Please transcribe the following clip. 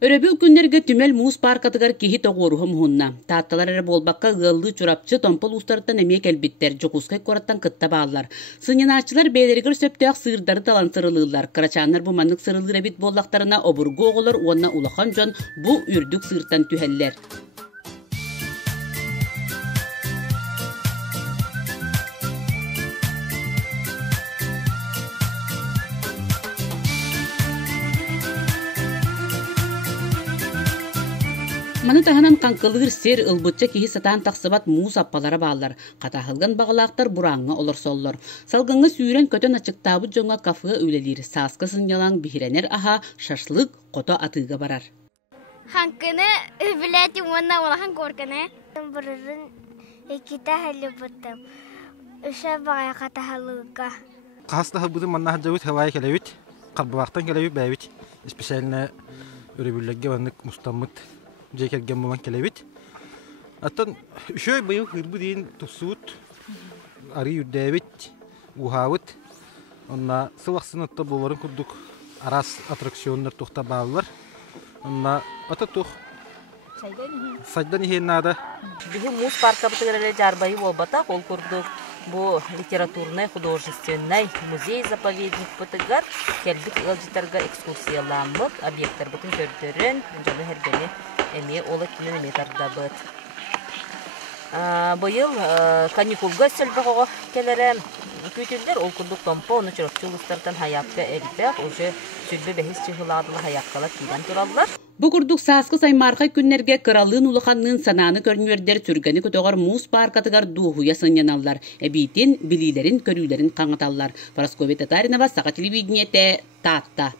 Öröbü günlerge tümel Muz Parkatıgar kihi toğuruhum hunna. Tattalar ere bolbakka ığıllı çurapçı tompol ustarıttan emeğe kelbitler, jokuskay korattan kıtta bağlar. Sınyanarçılar beylerigir söptüyak sığırdarı talan sırılırlar. Karaçanlar bu manlık sırılır ebit bollaklarına oburgu oğulur, onna ulakan jon bu ürdük sığırtan tüheller. Mаны таһынан канкылыыр сер ылбытча киһи сатаан тахсыбат муус аппалара бааллар. Катаһылган багалаактар бурааңҥа олорсоллор. Салгыңҥа сүүрэн көтөн ачыктаабыт жоҥа кафыга үлелиир. Сааска сынньалаан биһирэнер аһа шашлык кото атыыга барар. Ханкыны билети уонна улахан корканы. Бурурун экита халыбыттым. Үшэ багая катаһалыга. Кастаһы быды манна хаджабыт хавай келебит. Калбабактан келебит бэбит. Специально өрүбүллерге баннык мустаммыт жекерген болан келебит. Аттан үшөй быйыл хырбы дейін тусуут ари үрдәбит, ухавыт. Онна сылақсынытта боларын күрдік арас аттракционнар тухта баалар. Онна ата тух сайдан ихен нада. Биһи Муз парка бытыгырары жарбайы болбата ол курдук. Бу литературный, художественный музей-заповедник бытыгар келбит ылжытарга экскурсияланмык объекттар бытын көрдөрөн жолы хергени эме ола кинен эме тардабыт. Быйыл каникулга сөлбөгөгө келерем күтүлдер ол курдук томпо оны чурапчулустардан хаякка эрбек уже сүлбе бехис чыгыладылы хаяккала кийден тураллар. Bu kurduk saaskı saymarka günlerge kralığın ulukanlığın sananı körünverder sürgeni kötügar Muz Parkatıgar duhuya sınyanallar. Ebitin, bililerin, körülerin kanıtallar. Paraskova Tatarinova, Saka Televidniyete, Tatta.